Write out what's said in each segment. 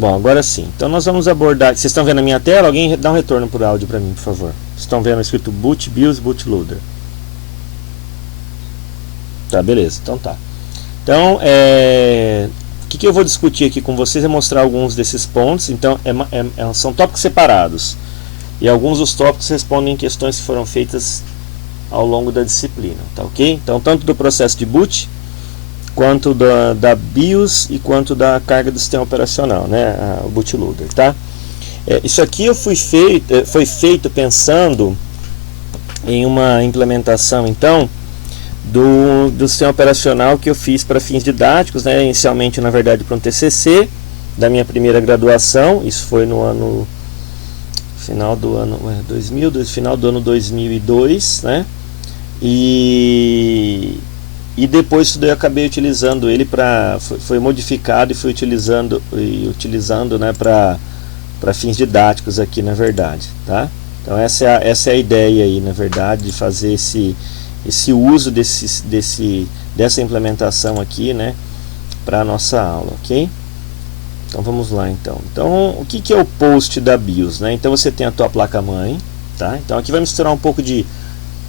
Bom, agora sim. Então nós vamos abordar. Vocês estão vendo a minha tela? Alguém dá um retorno por áudio para mim, por favor. Vocês estão vendo escrito boot BIOS bootloader? Tá, beleza. Então tá. Então, o que eu vou discutir aqui com vocês é mostrar alguns desses pontos. Então, são tópicos separados. E alguns dos tópicos respondem questões que foram feitas ao longo da disciplina, tá ok? Então, tanto do processo de boot, quanto da BIOS e quanto da carga do sistema operacional, né? O bootloader, tá? Isso aqui foi feito pensando em uma implementação, então, do sistema operacional que eu fiz para fins didáticos, né? Inicialmente, na verdade, para um TCC da minha primeira graduação. Isso foi no final do ano 2002, né? E depois disso eu acabei utilizando ele foi modificado e fui utilizando né, para fins didáticos aqui, na verdade, tá? Então essa é a ideia aí, na verdade, de fazer esse uso dessa implementação aqui, né, para a nossa aula, ok? Então vamos lá, então o que é o post da BIOS, né? Então você tem a tua placa-mãe, tá? Então aqui vai misturar um pouco de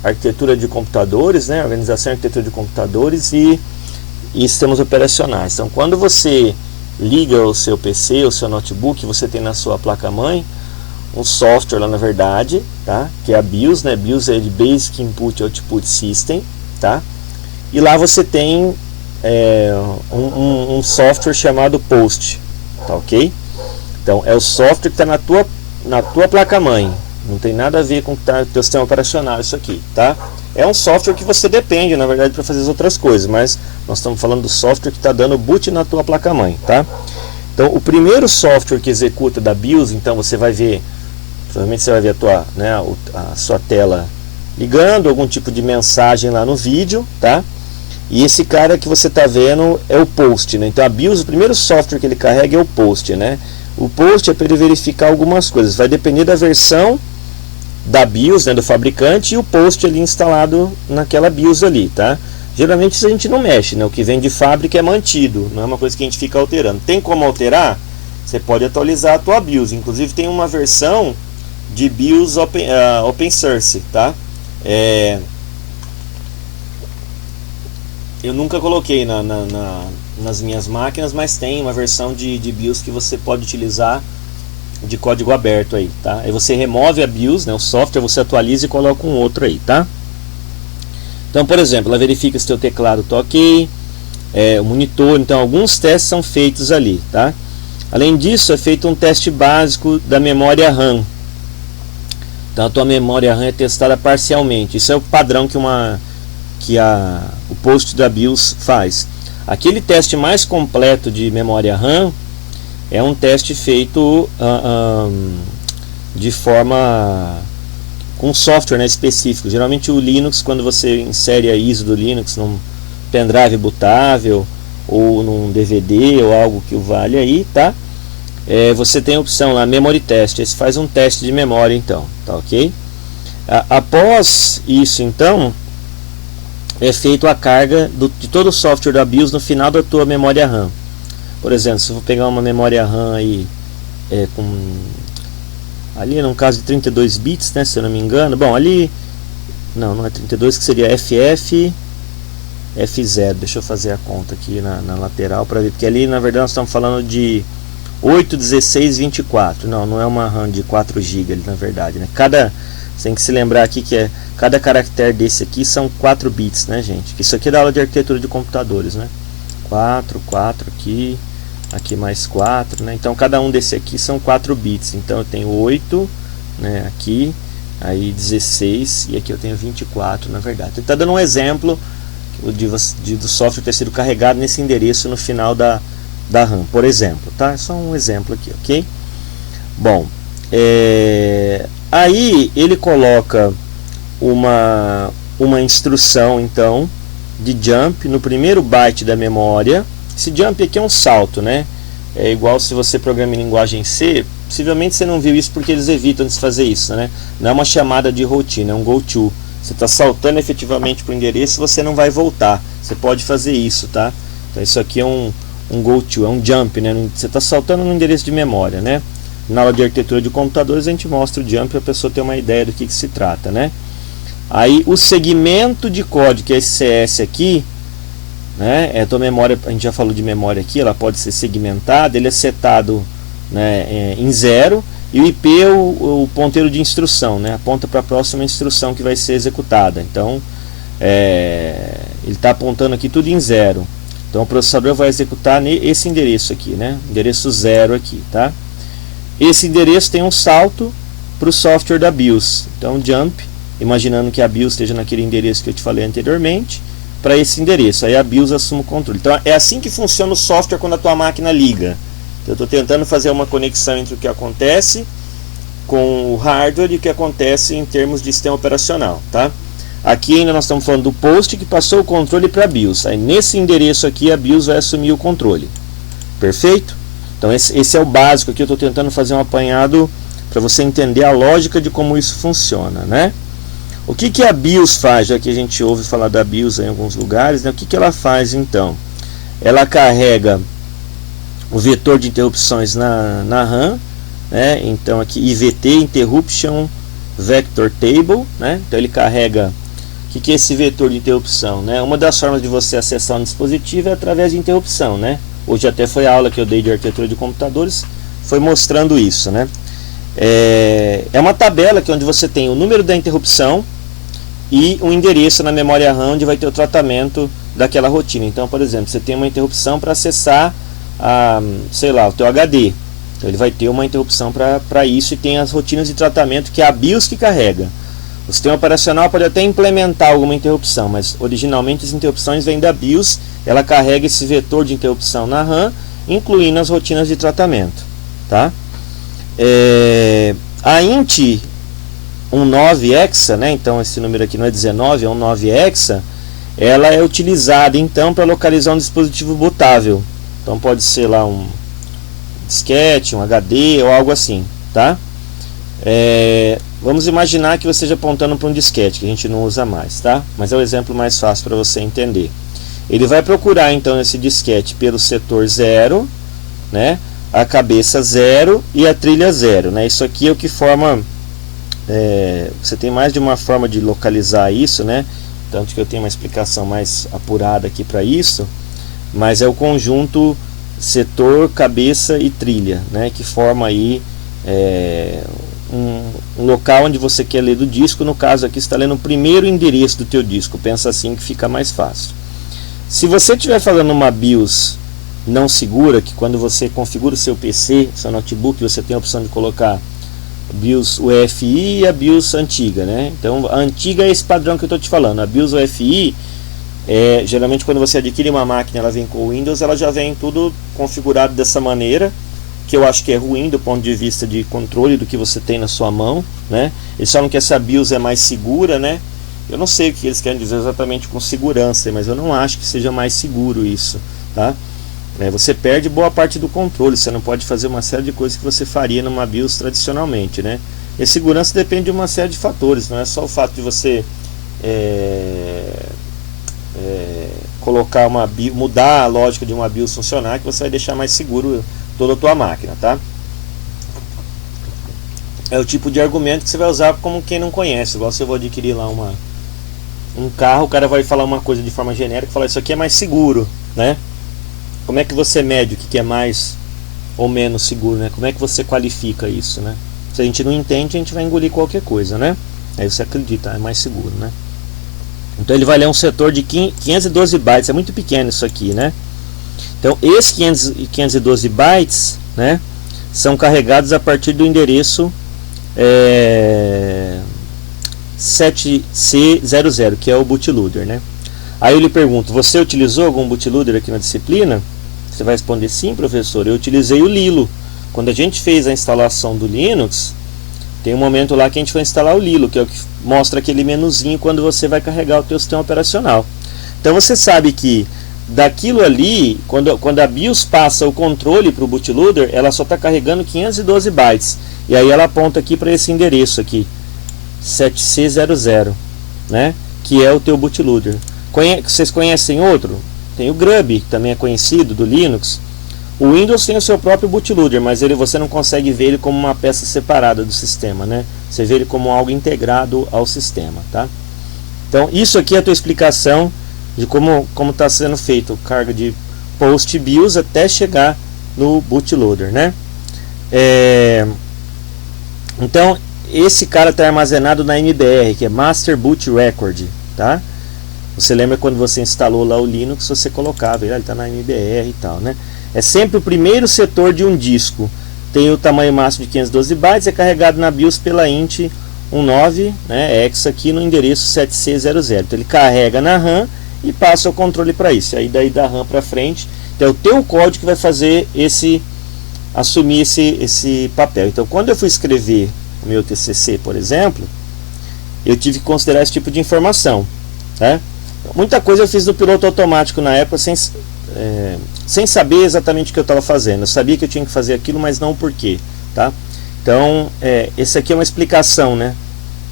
arquitetura de computadores, né? Organização e arquitetura de computadores e sistemas operacionais. Então quando você liga o seu PC, o seu notebook, você tem na sua placa-mãe um software lá, na verdade, tá? Que é a BIOS, né? BIOS é de Basic Input Output System, tá? E lá você tem um software chamado POST, tá ok? Então é o software que está na tua placa-mãe, não tem nada a ver com o teu sistema operacional isso aqui, tá? É um software que você depende, na verdade, para fazer as outras coisas, mas nós estamos falando do software que está dando boot na tua placa-mãe, tá? Então o primeiro software que executa da BIOS, então você vai ver, provavelmente você vai ver a sua tela ligando, algum tipo de mensagem lá no vídeo, tá? E esse cara que você está vendo é o POST, né? Então a BIOS, o primeiro software que ele carrega é o POST, né? O POST é para ele verificar algumas coisas, vai depender da versão da BIOS, né, do fabricante, e o POST ali instalado naquela BIOS ali, tá? Geralmente isso a gente não mexe, né? O que vem de fábrica é mantido, não é uma coisa que a gente fica alterando. Tem como alterar? Você pode atualizar a tua BIOS, inclusive tem uma versão de BIOS open source, tá? Eu nunca coloquei nas minhas máquinas, mas tem uma versão de BIOS que você pode utilizar de código aberto aí, tá? Aí você remove a BIOS, né, o software, você atualiza e coloca um outro aí, tá? Então, por exemplo, ela verifica se teu teclado está ok, o monitor, então alguns testes são feitos ali, tá? Além disso, é feito um teste básico da memória RAM. Então a tua memória RAM é testada parcialmente. Isso é o padrão que o POST da BIOS faz. Aquele teste mais completo de memória RAM é um teste feito de forma com software, né, específico. Geralmente o Linux, quando você insere a ISO do Linux num pendrive bootável ou num DVD ou algo que o valha aí, tá? Você tem a opção lá, Memory Test. Esse faz um teste de memória, então, tá ok? Após isso, então, é feito a carga de todo o software da BIOS no final da tua memória RAM. Por exemplo, se eu vou pegar uma memória RAM aí ali no caso de 32 bits, né, se eu não me engano. Bom, ali não é 32, que seria FF F0. Deixa eu fazer a conta aqui na lateral para ver, porque ali na verdade nós estamos falando de 8, 16, 24. Não é uma RAM de 4 GB ali, na verdade, né? Você tem que se lembrar aqui que cada caractere desse aqui são 4 bits, né, gente? Isso aqui é da aula de arquitetura de computadores, né? 4 aqui mais 4, né? Então cada um desse aqui são 4 bits. Então eu tenho 8, né, aqui, aí 16 e aqui eu tenho 24, na verdade. Ele está dando um exemplo do software ter sido carregado nesse endereço no final da RAM, por exemplo, tá? É só um exemplo aqui, ok? Bom, aí ele coloca uma instrução, então, de jump no primeiro byte da memória. Esse jump aqui é um salto, né? É igual se você programa em linguagem C. Possivelmente você não viu isso porque eles evitam de fazer isso, né? Não é uma chamada de rotina, é um go to. Você está saltando efetivamente para o endereço e você não vai voltar. Você pode fazer isso, tá? Então isso aqui é um um go to, é um jump, né? Você está saltando no endereço de memória, né? Na aula de arquitetura de computadores a gente mostra o jump para a pessoa ter uma ideia do que se trata, né? Aí o segmento de código, que é esse CS aqui, né? A tua memória, a gente já falou de memória aqui, ela pode ser segmentada, ele é setado, né, em 0, e o IP é o ponteiro de instrução, né? Aponta para a próxima instrução que vai ser executada. Então ele está apontando aqui tudo em 0. Então o processador vai executar esse endereço aqui, né? Endereço 0 aqui, tá? Esse endereço tem um salto para o software da BIOS. Então jump, imaginando que a BIOS esteja naquele endereço que eu te falei anteriormente, para esse endereço. Aí a BIOS assume o controle. Então é assim que funciona o software quando a tua máquina liga. Eu estou tentando fazer uma conexão entre o que acontece com o hardware e o que acontece em termos de sistema operacional, tá? Aqui ainda nós estamos falando do post que passou o controle para a BIOS. Aí nesse endereço aqui a BIOS vai assumir o controle. Perfeito? Então esse é o básico aqui. Eu estou tentando fazer um apanhado para você entender a lógica de como isso funciona, né? O que a BIOS faz? Já que a gente ouve falar da BIOS em alguns lugares, né? O que ela faz então? Ela carrega o vetor de interrupções na RAM, né? Então aqui IVT, Interruption Vector Table, né? Então ele carrega. O que é esse vetor de interrupção, né? Uma das formas de você acessar um dispositivo é através de interrupção, né? Hoje até foi a aula que eu dei de arquitetura de computadores, foi mostrando isso, né? É uma tabela que onde você tem o número da interrupção e um endereço na memória RAM onde vai ter o tratamento daquela rotina. Então, por exemplo, você tem uma interrupção para acessar sei lá, o teu HD. Então ele vai ter uma interrupção para isso, e tem as rotinas de tratamento que é a BIOS que carrega. O sistema operacional pode até implementar alguma interrupção, mas originalmente as interrupções vêm da BIOS. Ela carrega esse vetor de interrupção na RAM, incluindo as rotinas de tratamento, tá? A int 19 hexa, né? Então esse número aqui não é 19, é 19 hexa. Ela é utilizada então para localizar um dispositivo bootável. Então pode ser lá um disquete, um HD ou algo assim, tá? Vamos imaginar que você esteja apontando para um disquete, que a gente não usa mais, tá? Mas é o exemplo mais fácil para você entender. Ele vai procurar então esse disquete pelo setor 0, né? A cabeça 0 e a trilha 0, né? Isso aqui é o que forma... você tem mais de uma forma de localizar isso, né? Tanto que eu tenho uma explicação mais apurada aqui para isso. Mas é o conjunto setor, cabeça e trilha, né? Que forma aí um local onde você quer ler do disco. No caso aqui, você está lendo o primeiro endereço do teu disco. Pensa assim que fica mais fácil. Se você estiver falando uma BIOS não segura, que quando você configura o seu PC, seu notebook, você tem a opção de colocar a BIOS UEFI e a BIOS antiga, né? Então a antiga é esse padrão que eu estou te falando. A BIOS UEFI, geralmente quando você adquire uma máquina, ela vem com o Windows, ela já vem tudo configurado dessa maneira, que eu acho que é ruim do ponto de vista de controle do que você tem na sua mão, né? Eles falam que essa BIOS é mais segura, né? Eu não sei o que eles querem dizer exatamente com segurança, mas eu não acho que seja mais seguro isso, tá? Você perde boa parte do controle, você não pode fazer uma série de coisas que você faria numa BIOS tradicionalmente, né? E a segurança depende de uma série de fatores, não é só o fato de você colocar uma BIOS, mudar a lógica de uma BIOS funcionar, que você vai deixar mais seguro toda a tua máquina, tá? É o tipo de argumento que você vai usar como quem não conhece. Igual se eu vou adquirir lá um carro, o cara vai falar uma coisa de forma genérica, falar isso aqui é mais seguro, né? Como é que você mede o que é mais ou menos seguro, né? Como é que você qualifica isso, né? Se a gente não entende, a gente vai engolir qualquer coisa, né? Aí você acredita, é mais seguro, né? Então ele vai ler um setor de 512 bytes, é muito pequeno isso aqui, né? Então esses 512 bytes, né, são carregados a partir do endereço 7C00, que é o bootloader, né? Aí eu lhe pergunto, você utilizou algum bootloader aqui na disciplina? Você vai responder, sim, professor, eu utilizei o Lilo. Quando a gente fez a instalação do Linux, tem um momento lá que a gente vai instalar o Lilo, que é o que mostra aquele menuzinho quando você vai carregar o teu sistema operacional. Então você sabe que daquilo ali, quando a BIOS passa o controle para o bootloader, ela só está carregando 512 bytes. E aí ela aponta aqui para esse endereço aqui, 7C00, né? Que é o teu bootloader. Vocês conhecem outro? Tem o Grub, que também é conhecido, do Linux. O Windows tem o seu próprio bootloader, mas você não consegue ver ele como uma peça separada do sistema, né? Você vê ele como algo integrado ao sistema, tá? Então, isso aqui é a tua explicação de como está sendo feito carga de post BIOS até chegar no bootloader, né? Então, esse cara está armazenado na MBR, que é Master Boot Record, tá? Você lembra quando você instalou lá o Linux, você colocava ele está na MBR e tal, né? É sempre o primeiro setor de um disco. Tem o tamanho máximo de 512 bytes, é carregado na BIOS pela int 19, né, hex aqui no endereço 7C00. Então ele carrega na RAM e passa o controle para isso. Aí daí da RAM para frente, então é o teu código que vai fazer assumir esse papel. Então quando eu fui escrever o meu TCC, por exemplo, eu tive que considerar esse tipo de informação, tá? Muita coisa eu fiz no piloto automático na época sem saber exatamente o que eu estava fazendo. Eu sabia que eu tinha que fazer aquilo, mas não o porquê, tá? Então, esse aqui é uma explicação, né,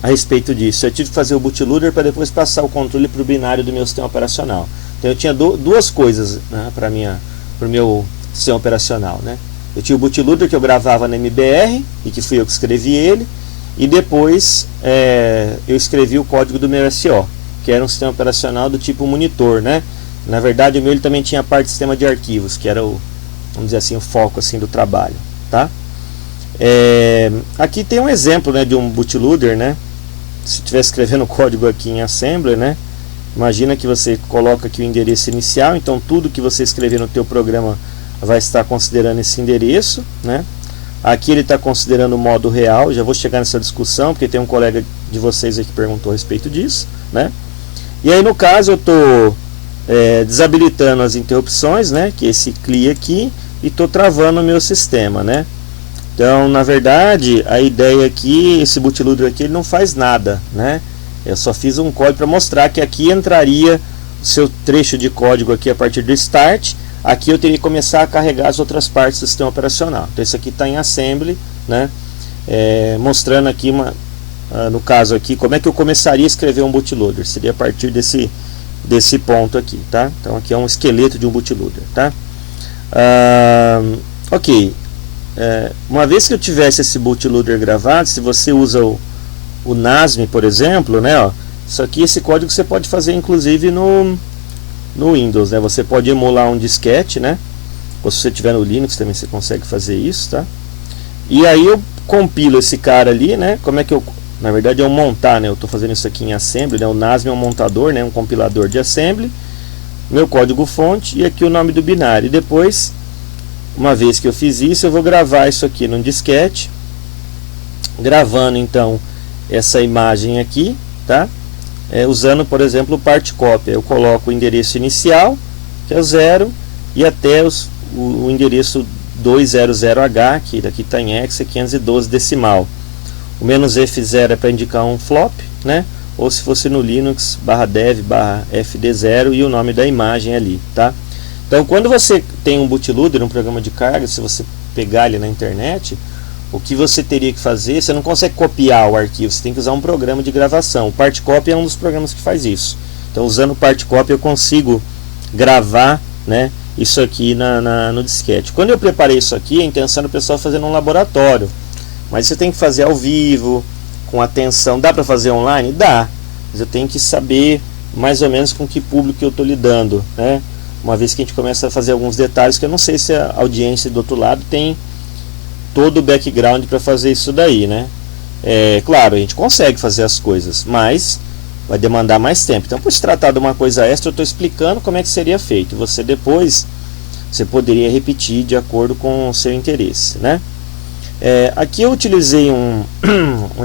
a respeito disso. Eu tive que fazer o bootloader para depois passar o controle para o binário do meu sistema operacional. Então eu tinha duas coisas, né, para o meu sistema operacional, né? Eu tinha o bootloader que eu gravava na MBR e que fui eu que escrevi ele, e depois eu escrevi o código do meu SO, que era um sistema operacional do tipo monitor, né? Na verdade o meu ele também tinha a parte de sistema de arquivos, que era vamos dizer assim, o foco assim do trabalho, tá? Aqui tem um exemplo, né, de um bootloader, né? Se estiver escrevendo código aqui em Assembler, né? Imagina que você coloca aqui o endereço inicial, então tudo que você escrever no teu programa vai estar considerando esse endereço, né? Aqui ele está considerando o modo real. Já vou chegar nessa discussão, porque tem um colega de vocês aqui que perguntou a respeito disso, né? E aí no caso eu estou desabilitando as interrupções, né? Que é esse CLI aqui, e estou travando o meu sistema, né? Então, na verdade, a ideia aqui, esse bootloader aqui, ele não faz nada, né? Eu só fiz um código para mostrar que aqui entraria o seu trecho de código aqui a partir do start. Aqui eu teria que começar a carregar as outras partes do sistema operacional. Então, isso aqui está em assembly, né? Mostrando aqui, no caso aqui, como é que eu começaria a escrever um bootloader. Seria a partir desse ponto aqui, tá? Então, aqui é um esqueleto de um bootloader, tá? Ok. Uma vez que eu tivesse esse bootloader gravado, se você usa o NASM, por exemplo, né, ó, isso aqui, esse código você pode fazer inclusive no Windows, né? Você pode emular um disquete, né? Ou se você tiver no Linux também você consegue fazer isso, tá? E aí eu compilo esse cara ali, né? Como é que na verdade é um montar, né? Eu estou fazendo isso aqui em Assembly, né? O NASM é um montador, né? Um compilador de Assembly. Meu código fonte e aqui o nome do binário. E depois, uma vez que eu fiz isso, eu vou gravar isso aqui num disquete, gravando então essa imagem aqui, tá? Usando, por exemplo, o part copy. Eu coloco o endereço inicial, que é o 0, e até o endereço 200H, que daqui está em hexa, 512 decimal. O "-F0 é para indicar um flop, né? Ou se fosse no Linux, /dev/fd0 e o nome da imagem ali, tá? Então, quando você tem um bootloader, um programa de carga, se você pegar ele na internet, o que você teria que fazer, você não consegue copiar o arquivo, você tem que usar um programa de gravação. O Partcopy é um dos programas que faz isso. Então, usando o Partcopy, eu consigo gravar, né, isso aqui no disquete. Quando eu preparei isso aqui, a intenção do pessoal fazer num laboratório. Mas você tem que fazer ao vivo, com atenção. Dá para fazer online? Dá. Mas eu tenho que saber mais ou menos com que público eu estou lidando, né? Uma vez que a gente começa a fazer alguns detalhes, que eu não sei se a audiência do outro lado tem todo o background para fazer isso daí, né? Claro, a gente consegue fazer as coisas, mas vai demandar mais tempo. Então, por se tratar de uma coisa extra, eu estou explicando como é que seria feito. Você depois, você poderia repetir de acordo com o seu interesse, né? Aqui eu utilizei um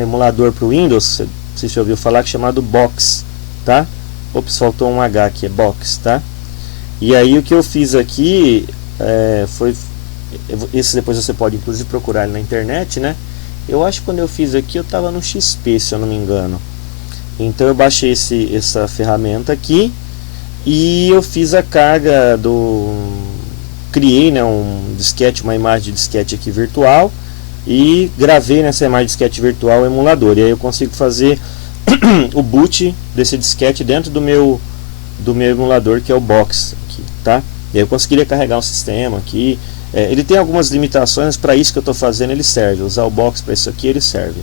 emulador para o Windows, você já ouviu falar, que é chamado Box, tá? Ops, faltou um H aqui, é Box, tá? E aí o que eu fiz aqui foi... Esse depois você pode inclusive procurar ele na internet, né? Eu acho que quando eu fiz aqui eu estava no XP, se eu não me engano. Então eu baixei essa ferramenta aqui e eu fiz a carga criei, né, um disquete, uma imagem de disquete aqui virtual, e gravei nessa imagem de disquete virtual o emulador. E aí eu consigo fazer o boot desse disquete dentro do meu emulador, que é o Box aqui, tá? E aí eu conseguiria carregar um sistema aqui. Ele tem algumas limitações, para isso que eu estou fazendo ele serve. Usar o box para isso aqui ele serve,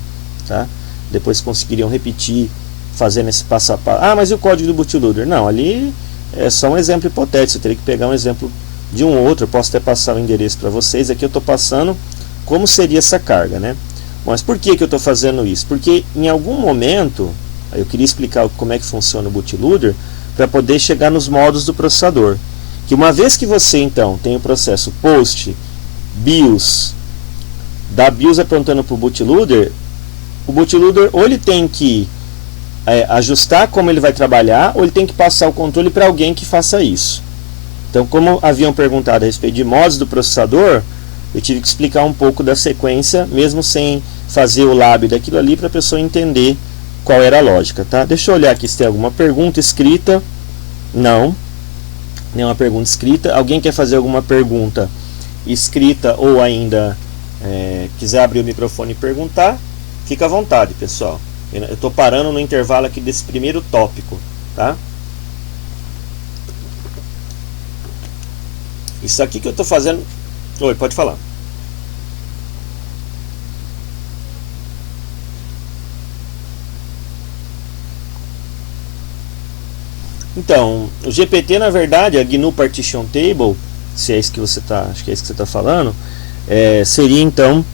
tá? Depois conseguiriam repetir fazendo esse passo a passo. Ah, mas e o código do bootloader? Não, ali é só um exemplo hipotético. Eu teria que pegar um exemplo de um outro. Eu posso até passar o endereço para vocês. Aqui eu estou passando como seria essa carga, né? Mas por que eu estou fazendo isso? Porque em algum momento, eu queria explicar como é que funciona o bootloader para poder chegar nos modos do processador. Que uma vez que você então tem o processo post, BIOS, da BIOS apontando para o bootloader ou ele tem que ajustar como ele vai trabalhar, ou ele tem que passar o controle para alguém que faça isso. Então, como haviam perguntado a respeito de modos do processador, eu tive que explicar um pouco da sequência, mesmo sem fazer o lab daquilo ali, para a pessoa entender qual era a lógica, tá? Deixa eu olhar aqui se tem alguma pergunta escrita. Não, nenhuma pergunta escrita. Alguém quer fazer alguma pergunta escrita ou ainda quiser abrir o microfone e perguntar, fica à vontade, pessoal. Eu estou parando no intervalo aqui desse primeiro tópico, tá? Isso aqui que eu estou fazendo... Oi, pode falar. Então, o GPT, na verdade, a GNU Partition Table, se é isso que você está, acho que é isso que você está falando, seria então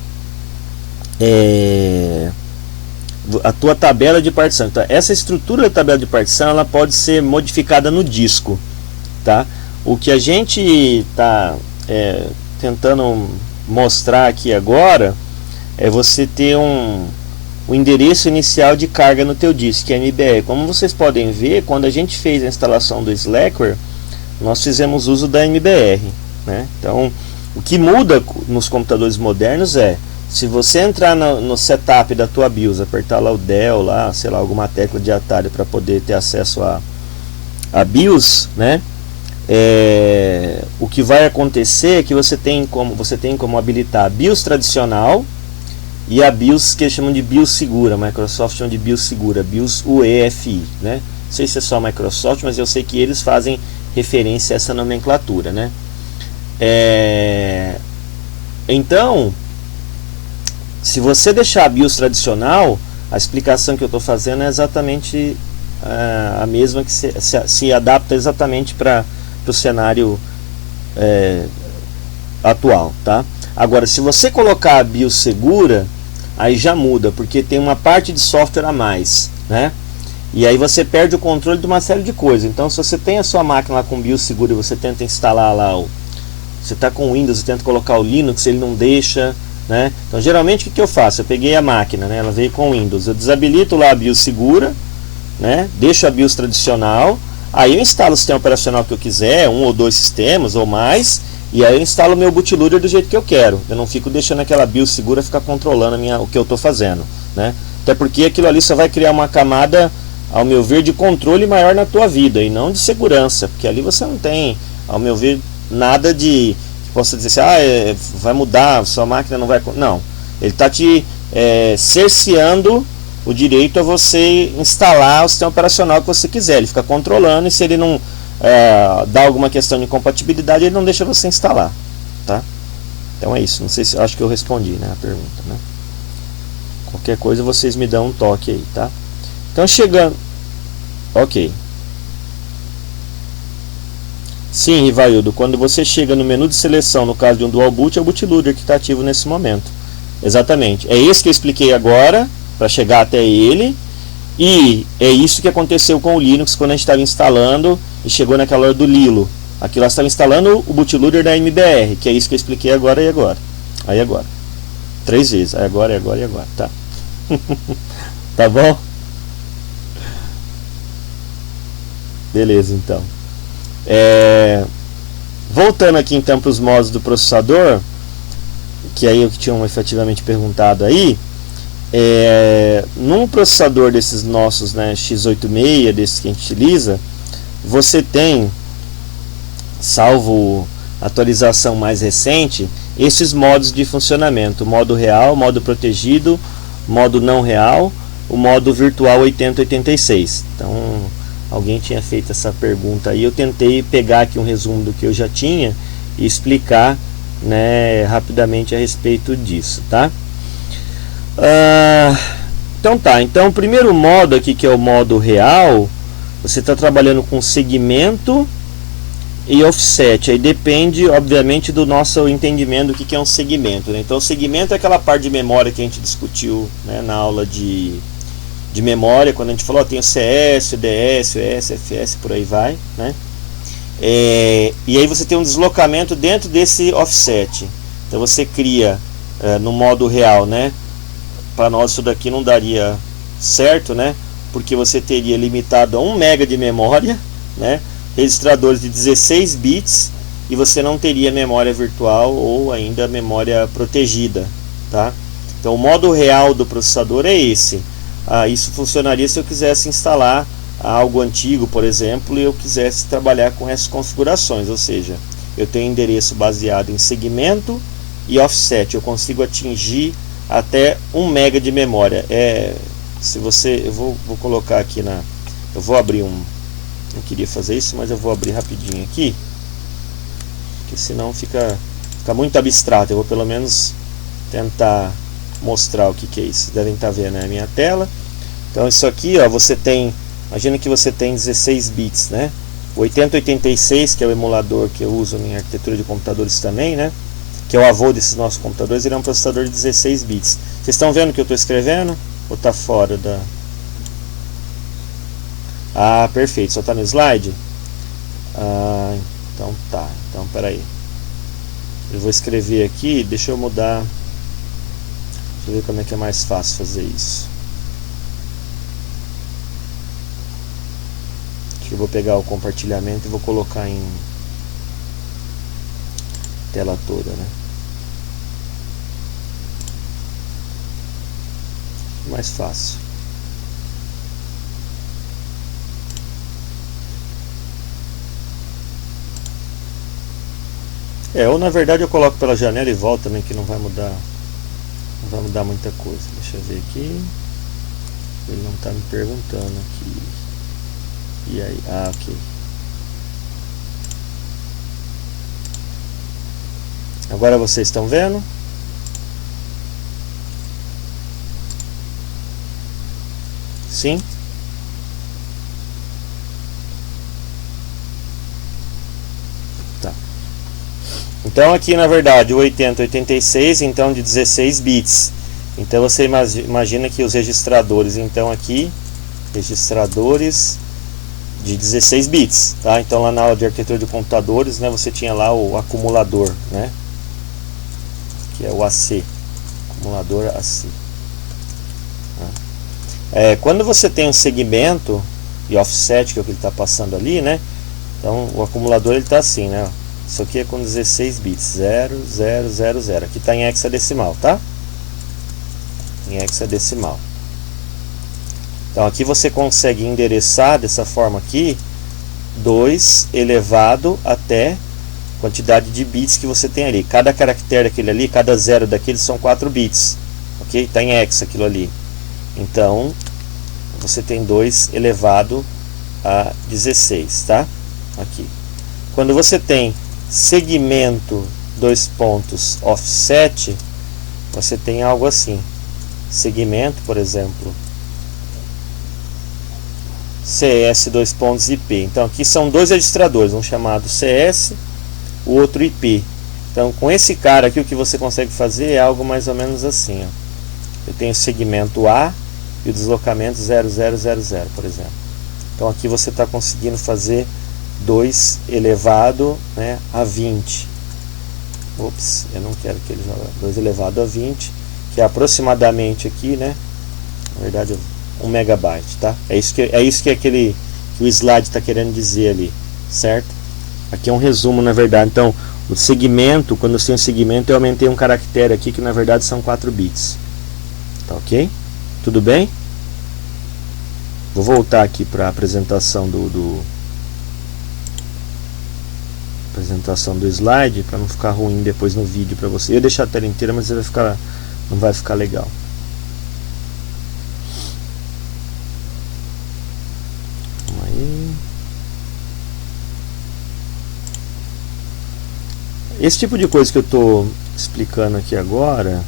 a tua tabela de partição. Então, essa estrutura da tabela de partição, ela pode ser modificada no disco, tá? O que a gente está tentando mostrar aqui agora é você ter o endereço inicial de carga no teu disco, que é MBR. Como vocês podem ver, quando a gente fez a instalação do Slackware, nós fizemos uso da MBR, né? Então, o que muda nos computadores modernos se você entrar no setup da tua BIOS, apertar lá o Del, lá, sei lá, alguma tecla de atalho para poder ter acesso a BIOS, né? O que vai acontecer é que você tem como habilitar a BIOS tradicional e a BIOS que eles chamam de BIOS segura. A Microsoft chama de BIOS segura, BIOS UEFI, né? Não sei se é só a Microsoft, mas eu sei que eles fazem referência a essa nomenclatura, né? Então, se você deixar a BIOS tradicional, a explicação que eu estou fazendo é exatamente a mesma, que se adapta exatamente para o cenário atual, tá? Agora, se você colocar a BIOS segura, aí já muda, porque tem uma parte de software a mais, né? E aí você perde o controle de uma série de coisas. Então, se você tem a sua máquina lá com BIOS segura e você tenta instalar lá você está com o Windows e tenta colocar o Linux, ele não deixa, né? Então, geralmente o que eu faço? Eu peguei a máquina, né? Ela veio com o Windows, eu desabilito lá a BIOS segura, né? Deixo a BIOS tradicional, aí eu instalo o sistema operacional que eu quiser, 1 ou 2 sistemas ou mais, e aí eu instalo o meu bootloader do jeito que eu quero. Eu não fico deixando aquela BIOS segura ficar controlando o que eu estou fazendo, né? Até porque aquilo ali só vai criar uma camada, ao meu ver, de controle maior na tua vida e não de segurança, porque ali você não tem, ao meu ver, nada de que possa dizer assim, vai mudar, sua máquina não vai... Não, ele está te cerceando o direito a você instalar o sistema operacional que você quiser. Ele fica controlando, e se ele não dá alguma questão de incompatibilidade, ele não deixa você instalar, tá? Então é isso. Não sei se acho que eu respondi, né, a pergunta, né? Qualquer coisa vocês me dão um toque aí, tá? Então chegando, ok. Sim, Rivaildo, quando você chega no menu de seleção, no caso de um dual boot, é o bootloader que está ativo nesse momento. Exatamente. É esse que eu expliquei agora, para chegar até ele. E é isso que aconteceu com o Linux quando a gente estava instalando e chegou naquela hora do Lilo. Aqui nós estávamos instalando o bootloader da MBR, que é isso que eu expliquei agora e agora. Aí agora. 3 vezes. Aí agora, e agora, e agora. Tá. Tá bom? Beleza, então. Voltando aqui então para os modos do processador, que aí eu que tinham efetivamente perguntado aí. Num processador desses nossos, né, x86, desses que a gente utiliza, você tem, salvo atualização mais recente, esses modos de funcionamento: modo real, modo protegido, modo não real, o modo virtual 8086. Então Alguém tinha feito essa pergunta aí. Eu tentei pegar aqui um resumo do que eu já tinha e explicar, né, rapidamente a respeito disso, tá? Então tá, então o primeiro modo aqui, que é o modo real, você está trabalhando com segmento e offset. Aí depende, obviamente, do nosso entendimento do que é um segmento, né? Então o segmento é aquela parte de memória que a gente discutiu, né, na aula de memória, quando a gente falou, tem o CS, o DS, o ES, FS, por aí vai, né? E aí você tem um deslocamento dentro desse offset. Então você cria no modo real, né? Para nós isso daqui não daria certo, né? Porque você teria limitado a 1 MB de memória, né? Registradores de 16 bits e você não teria memória virtual ou ainda memória protegida, tá? Então o modo real do processador é esse. Isso funcionaria se eu quisesse instalar algo antigo, por exemplo, e eu quisesse trabalhar com essas configurações, ou seja, eu tenho endereço baseado em segmento e offset, eu consigo atingir até 1 MB de memória. Se você, eu vou colocar aqui eu vou abrir não queria fazer isso, mas eu vou abrir rapidinho aqui, porque senão fica muito abstrato. Eu vou pelo menos tentar mostrar o que é isso. Vocês devem estar vendo a minha tela. Então isso aqui, ó, você tem, imagina que você tem 16 bits, né? O 8086, que é o emulador que eu uso em arquitetura de computadores também, né? Que é o avô desses nossos computadores, ele é um processador de 16 bits. Vocês estão vendo o que eu estou escrevendo? Ou está fora da... perfeito, só está no slide? Então tá, então peraí. Eu vou escrever aqui, deixa eu mudar. Deixa eu ver como é que é mais fácil fazer isso. Acho que eu vou pegar o compartilhamento e vou colocar em tela toda, né? Mais fácil. Ou na verdade eu coloco pela janela e volto também, que não vai mudar muita coisa. Deixa eu ver aqui. Ele não está me perguntando aqui. E aí? Ok. Agora vocês estão vendo? Sim? Tá. Então aqui na verdade o 8086, então de 16 bits. Então você imagina que os registradores, então aqui, registradores de 16 bits, tá? Então lá na aula de arquitetura de computadores, né, você tinha lá o acumulador, né? Que é o AC, acumulador AC. Quando você tem um segmento e offset, que é o que ele está passando ali, né? Então o acumulador ele está assim, né? Isso aqui é com 16 bits, 0, 0, 0, 0. Aqui está em hexadecimal, tá? Em hexadecimal. Então aqui você consegue endereçar dessa forma aqui 2 elevado até quantidade de bits que você tem ali. Cada caractere daquele ali, cada zero daquele são 4 bits, ok? Está em hexa aquilo ali. Então você tem 2 elevado a 16, tá? Aqui. Quando você tem segmento 2 pontos offset, você tem algo assim. Segmento, por exemplo, CS 2 pontos IP. Então aqui são dois registradores, um chamado CS, o outro IP. Então com esse cara aqui o que você consegue fazer é algo mais ou menos assim, ó. Eu tenho o segmento A e o deslocamento 0000, por exemplo. Então aqui você está conseguindo fazer 2 elevado, né, a 20. Ops, eu não quero que ele jogue 2 elevado a 20, que é aproximadamente aqui, né, na verdade 1 megabyte, tá? É isso que que o slide está querendo dizer ali, certo? Aqui é um resumo, na verdade. Então o segmento, quando você tem um segmento, eu aumentei um caractere aqui que na verdade são 4 bits, tá ok? Tudo bem? Vou voltar aqui para a apresentação apresentação do slide, para não ficar ruim depois no vídeo para você. Eu ia deixar a tela inteira, mas não vai ficar legal. Vamos aí. Esse tipo de coisa que eu estou explicando aqui agora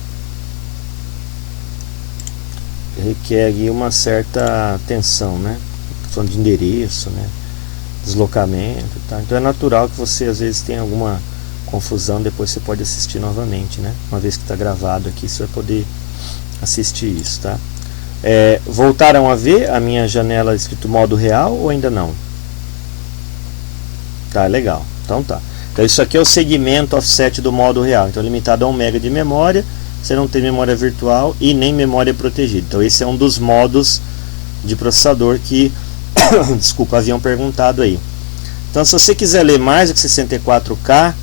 requer uma certa atenção, né? Falando de endereço, né? Deslocamento, tá? Então é natural que você às vezes tenha alguma confusão, depois você pode assistir novamente, né? Uma vez que está gravado aqui, você vai poder assistir isso, tá? Voltaram a ver a minha janela escrito modo real ou ainda não? Tá, legal. Então tá. Então isso aqui é o segmento offset do modo real. Então limitado a 1 MB de memória, você não tem memória virtual e nem memória protegida. Então esse é um dos modos de processador que desculpa, haviam perguntado aí. Então se você quiser ler mais do que 64K,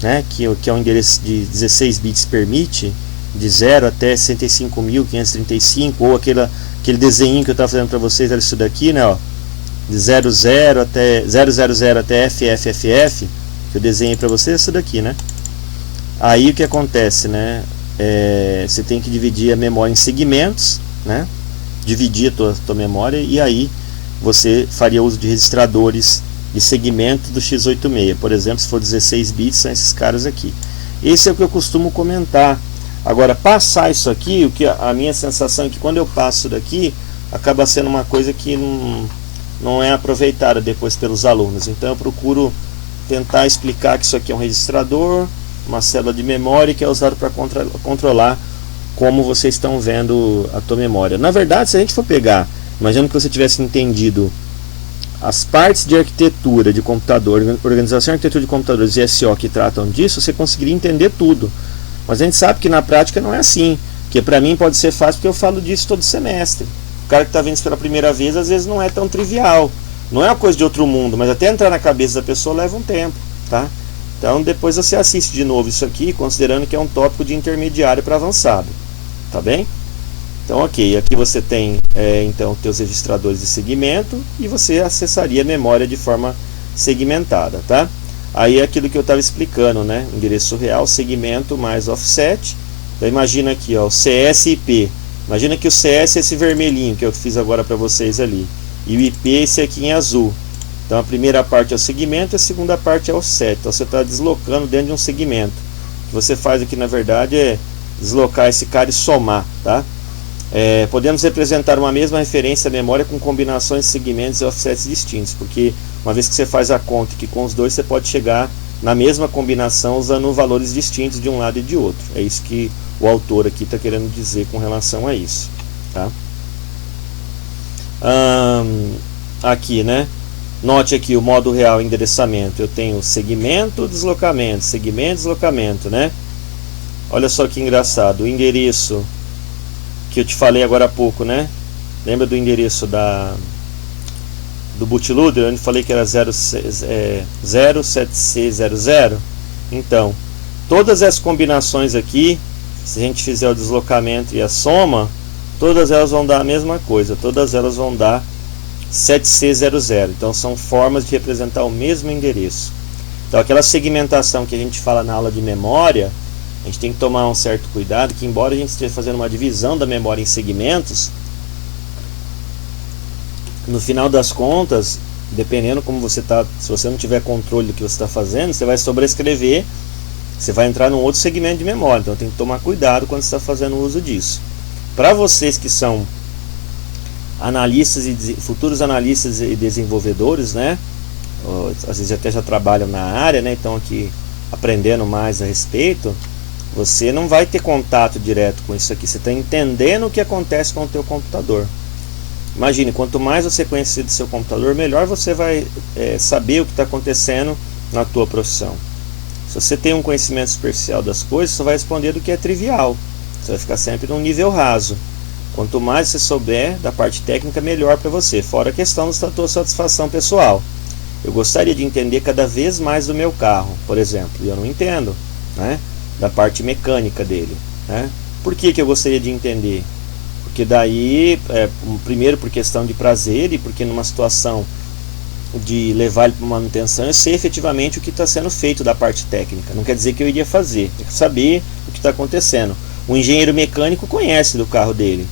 né, que é um endereço de 16 bits permite, de 0 até 65.535, ou aquele desenho que eu estava fazendo para vocês, era isso daqui, né, ó, de 00 até 000 até FFFF, que eu desenhei para vocês, é isso daqui, né? Aí o que acontece, né? Você tem que dividir a memória em segmentos, né? Dividir a tua memória, e aí você faria uso de registradores de segmento do x86. Por exemplo, se for 16 bits, são esses caras aqui. Esse é o que eu costumo comentar. Agora, passar isso aqui, o que a minha sensação é que quando eu passo isso daqui, acaba sendo uma coisa que não é aproveitada depois pelos alunos. Então eu procuro tentar explicar que isso aqui é um registrador, uma célula de memória que é usado para controlar como vocês estão vendo a tua memória. Na verdade, se a gente for pegar, imagino que você tivesse entendido as partes de arquitetura de computador, organização e arquitetura de computadores e SO que tratam disso, você conseguiria entender tudo. Mas a gente sabe que na prática não é assim. Que para mim pode ser fácil porque eu falo disso todo semestre. O cara que está vendo isso pela primeira vez, às vezes não é tão trivial. Não é uma coisa de outro mundo, mas até entrar na cabeça da pessoa leva um tempo, tá? Então depois você assiste de novo isso aqui, considerando que é um tópico de intermediário para avançado, tá bem? Então ok, aqui você tem então teus registradores de segmento e você acessaria a memória de forma segmentada, tá? Aí é aquilo que eu estava explicando, né? Endereço real, segmento mais offset. Então imagina aqui, ó, o CS e IP. Imagina que o CS é esse vermelhinho que eu fiz agora para vocês ali, e o IP é esse aqui em azul. Então a primeira parte é o segmento, a segunda parte é o offset. Então você está deslocando dentro de um segmento. O que você faz aqui na verdade é deslocar esse cara e somar, tá? Podemos representar uma mesma referência à memória com combinações de segmentos e offsets distintos, porque uma vez que você faz a conta que com os dois você pode chegar na mesma combinação usando valores distintos de um lado e de outro. É isso que o autor aqui está querendo dizer com relação a isso, tá? Aqui, né? Note aqui o modo real endereçamento. Eu tenho segmento, deslocamento, né? Olha só que engraçado. O endereço que eu te falei agora há pouco, né? Lembra do endereço do bootloader? Eu falei que era 07C00. Então, todas as combinações aqui, se a gente fizer o deslocamento e a soma, todas elas vão dar a mesma coisa. Todas elas vão dar 7C00. Então são formas de representar o mesmo endereço. Então aquela segmentação que a gente fala na aula de memória, a gente tem que tomar um certo cuidado, que embora a gente esteja fazendo uma divisão da memória em segmentos, no final das contas, dependendo como você está, se você não tiver controle do que você está fazendo, você vai sobrescrever, você vai entrar num outro segmento de memória. Então tem que tomar cuidado quando você está fazendo uso disso. Para vocês que são analistas e futuros analistas e desenvolvedores, né? Às vezes até já trabalham na área, né? Então aqui aprendendo mais a respeito, você não vai ter contato direto com isso aqui. Você está entendendo o que acontece com o teu computador. Imagine, quanto mais você conhecer do seu computador, melhor você vai saber o que está acontecendo na tua profissão. Se você tem um conhecimento superficial das coisas, você vai responder do que é trivial. Você vai ficar sempre num nível raso. Quanto mais você souber da parte técnica, melhor para você. Fora a questão da tua satisfação pessoal. Eu gostaria de entender cada vez mais do meu carro, por exemplo. E eu não entendo, né? Da parte mecânica dele, né? Por que eu gostaria de entender? Porque daí, primeiro por questão de prazer, e porque numa situação de levar ele para manutenção, eu sei efetivamente o que está sendo feito da parte técnica. Não quer dizer que eu iria fazer, tem que saber o que está acontecendo. O engenheiro mecânico conhece do carro dele,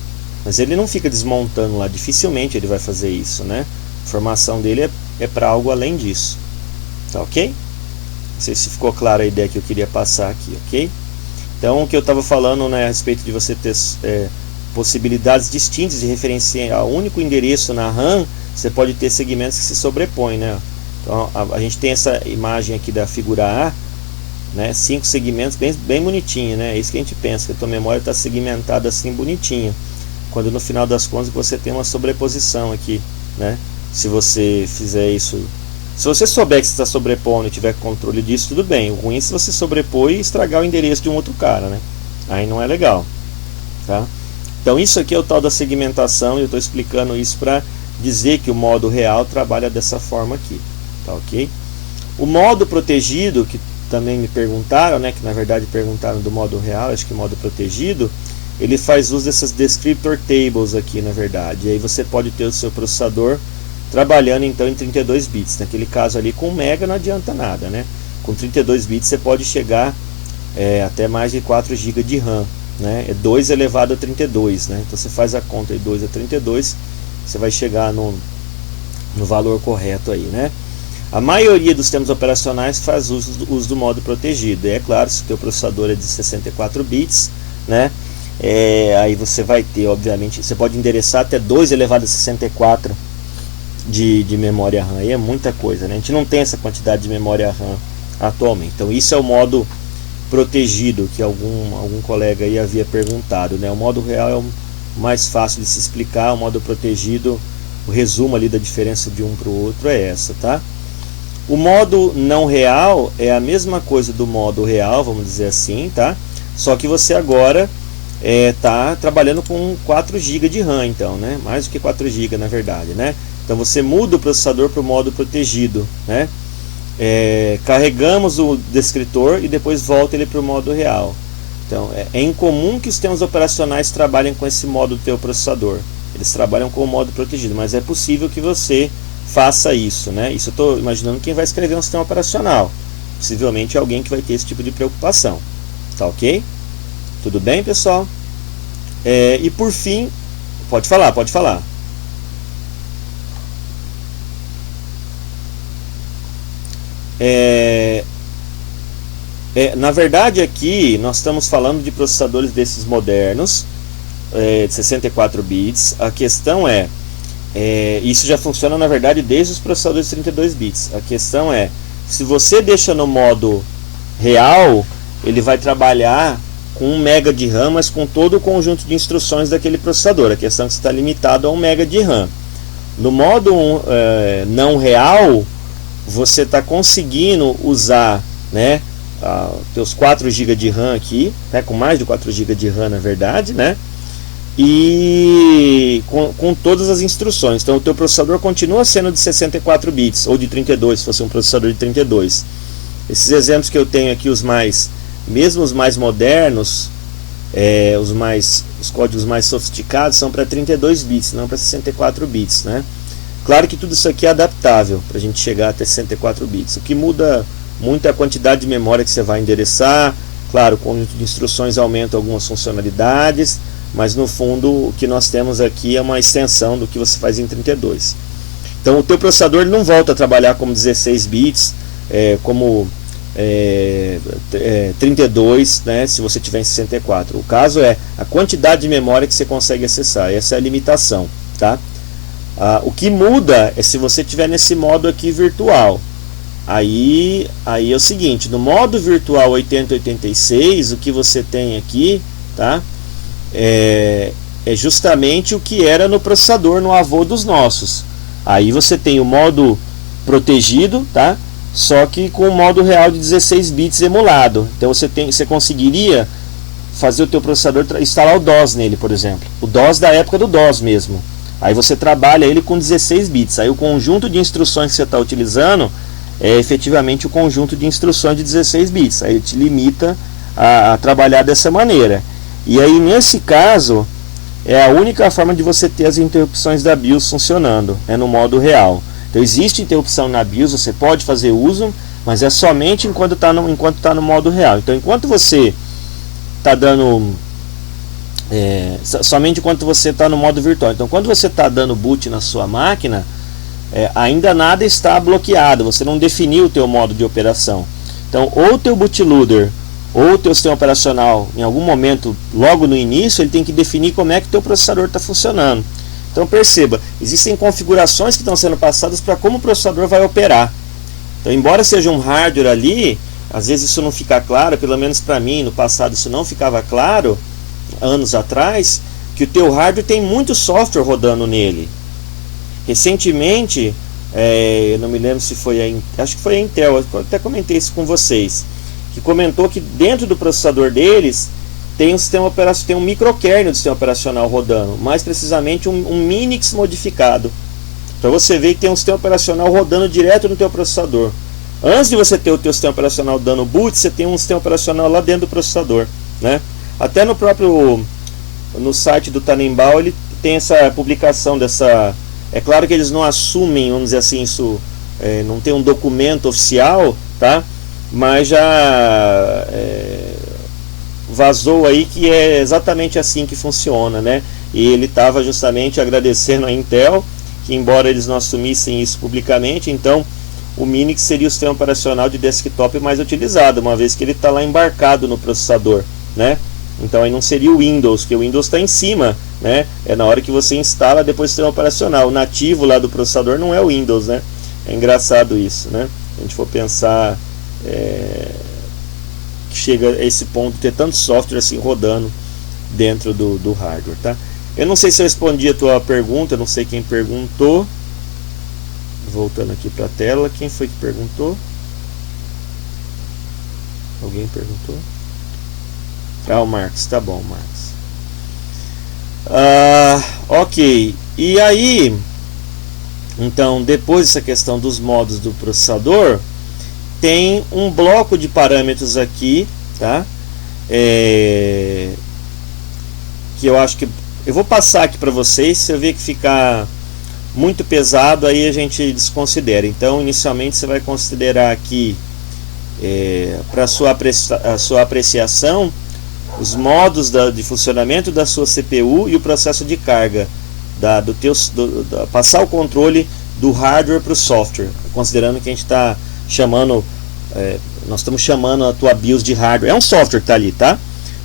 mas ele não fica desmontando lá, dificilmente ele vai fazer isso, né? A formação dele é para algo além disso, tá ok? Não sei se ficou clara a ideia que eu queria passar aqui, ok? Então, o que eu estava falando, né, a respeito de você ter possibilidades distintas de referenciar um único endereço na RAM, você pode ter segmentos que se sobrepõem, né? Então, a gente tem essa imagem aqui da figura A, né, 5 segmentos bem bonitinho, né? É isso que a gente pensa, que a tua memória está segmentada assim bonitinha, quando no final das contas você tem uma sobreposição aqui, né? Se você fizer isso, se você souber que você está sobrepondo e tiver controle disso, tudo bem. O ruim é se você sobrepor e estragar o endereço de um outro cara, né? Aí não é legal, tá? Então isso aqui é o tal da segmentação, e eu estou explicando isso para dizer que o modo real trabalha dessa forma aqui, tá ok? O modo protegido, que também me perguntaram, né, que na verdade perguntaram do modo real, acho que modo protegido, ele faz uso dessas descriptor tables aqui, na verdade. E aí você pode ter o seu processador trabalhando então em 32 bits. Naquele caso ali com mega não adianta nada, né? Com 32 bits você pode chegar até mais de 4 GB de RAM, né? É 2 elevado a 32, né? Então você faz a conta de 2 a 32, você vai chegar no valor correto aí, né? A maioria dos sistemas operacionais faz uso do modo protegido. E é claro, se o teu processador é de 64 bits, né? Aí você vai ter, obviamente, você pode endereçar até 2 elevado a 64 de memória RAM. Aí é muita coisa, né? A gente não tem essa quantidade de memória RAM atualmente. Então isso é o modo protegido que algum colega aí havia perguntado, né? O modo real é o mais fácil de se explicar. O modo protegido, o resumo ali da diferença de um para o outro é essa, tá? O modo não real é a mesma coisa do modo real, vamos dizer assim, tá? Só que você agora está trabalhando com 4 GB de RAM, então, né? Mais do que 4 GB, na verdade, né? Então você muda o processador para o modo protegido, né? Carregamos o descritor e depois volta ele para o modo real. Então é incomum que os sistemas operacionais trabalhem com esse modo do teu processador. Eles trabalham com o modo protegido, mas é possível que você faça isso, né? Isso eu estou imaginando quem vai escrever um sistema operacional. Possivelmente alguém que vai ter esse tipo de preocupação. Tá ok? Tudo bem, pessoal? E por fim, pode falar. Na verdade aqui nós estamos falando de processadores desses modernos, de 64 bits. A questão isso já funciona na verdade desde os processadores de 32 bits. A questão se você deixa no modo real, ele vai trabalhar com 1 MB de RAM, mas com todo o conjunto de instruções daquele processador. A questão é que você está limitado a 1 MB de RAM. No modo não real, você está conseguindo usar, né, teus 4 GB de RAM aqui, né, com mais de 4 GB de RAM na verdade, né, e com todas as instruções. Então o teu processador continua sendo de 64 bits, ou de 32, se fosse um processador de 32. Esses exemplos que eu tenho aqui, mesmo os mais modernos, os códigos mais sofisticados são para 32 bits, não para 64 bits, né? Claro que tudo isso aqui é adaptável para a gente chegar até 64 bits. O que muda muito é a quantidade de memória que você vai endereçar. Claro, o conjunto de instruções aumenta algumas funcionalidades, mas no fundo o que nós temos aqui é uma extensão do que você faz em 32. Então o teu processador não volta a trabalhar como 16 bits, como 32, né, se você tiver em 64. O caso é a quantidade de memória que você consegue acessar. Essa é a limitação, tá? O que muda é se você tiver nesse modo aqui virtual. Aí é o seguinte: no modo virtual 8086, o que você tem aqui, tá, é justamente o que era no processador, no avô dos nossos. Aí você tem o modo protegido, tá, só que com o modo real de 16 bits emulado. Então você conseguiria fazer o teu processador instalar o DOS nele, por exemplo, o DOS da época do DOS mesmo. Aí você trabalha ele com 16 bits. Aí o conjunto de instruções que você está utilizando é efetivamente o conjunto de instruções de 16 bits. Aí ele te limita a trabalhar dessa maneira. E aí nesse caso é a única forma de você ter as interrupções da BIOS funcionando, no modo real. Então existe interrupção na BIOS, você pode fazer uso, mas é somente enquanto está no modo real. Então enquanto você está dando somente enquanto você está no modo virtual. Então quando você está dando boot na sua máquina, ainda nada está bloqueado, você não definiu o teu modo de operação. Então, ou o teu bootloader ou o teu sistema operacional, em algum momento, logo no início, ele tem que definir como é que o teu processador está funcionando. Então perceba, existem configurações que estão sendo passadas para como o processador vai operar. Então, embora seja um hardware ali, às vezes isso não fica claro, pelo menos para mim, no passado isso não ficava claro, anos atrás, que o teu hardware tem muito software rodando nele. Recentemente, eu não me lembro se foi acho que foi a Intel, eu até comentei isso com vocês, que comentou que dentro do processador deles tem um sistema operacional, tem um microkernel de sistema operacional rodando, mais precisamente um Minix modificado. Para você ver que tem um sistema operacional rodando direto no teu processador. Antes de você ter o teu sistema operacional dando boot, você tem um sistema operacional lá dentro do processador, né? Até no site do Tannenbaum ele tem essa publicação dessa. É claro que eles não assumem, vamos dizer assim, isso não tem um documento oficial, tá? Mas já vazou aí que é exatamente assim que funciona, né? E ele estava justamente agradecendo a Intel, que embora eles não assumissem isso publicamente, então o Minix seria o sistema operacional de desktop mais utilizado, uma vez que ele está lá embarcado no processador, né? Então aí não seria o Windows, que o Windows está em cima, né? É na hora que você instala depois o sistema operacional. O nativo lá do processador não é o Windows, né? É engraçado isso, né? Se a gente for pensar que chega a esse ponto de ter tanto software assim rodando dentro do hardware, tá? Eu não sei se eu respondi a tua pergunta, não sei quem perguntou. Voltando aqui para a tela, quem foi que perguntou? Alguém perguntou? Ah, o Marcos, tá bom, Marcos. Ok, e aí, então, depois dessa questão dos modos do processador, tem um bloco de parâmetros aqui, tá? Que eu acho que eu vou passar aqui para vocês. Se eu ver que ficar muito pesado, aí a gente desconsidera. Então, inicialmente você vai considerar aqui para a sua apreciação os modos de funcionamento da sua CPU e o processo de carga passar o controle do hardware para o software, considerando que a gente está chamando, nós estamos chamando a tua BIOS de hardware, é um software que está ali, tá?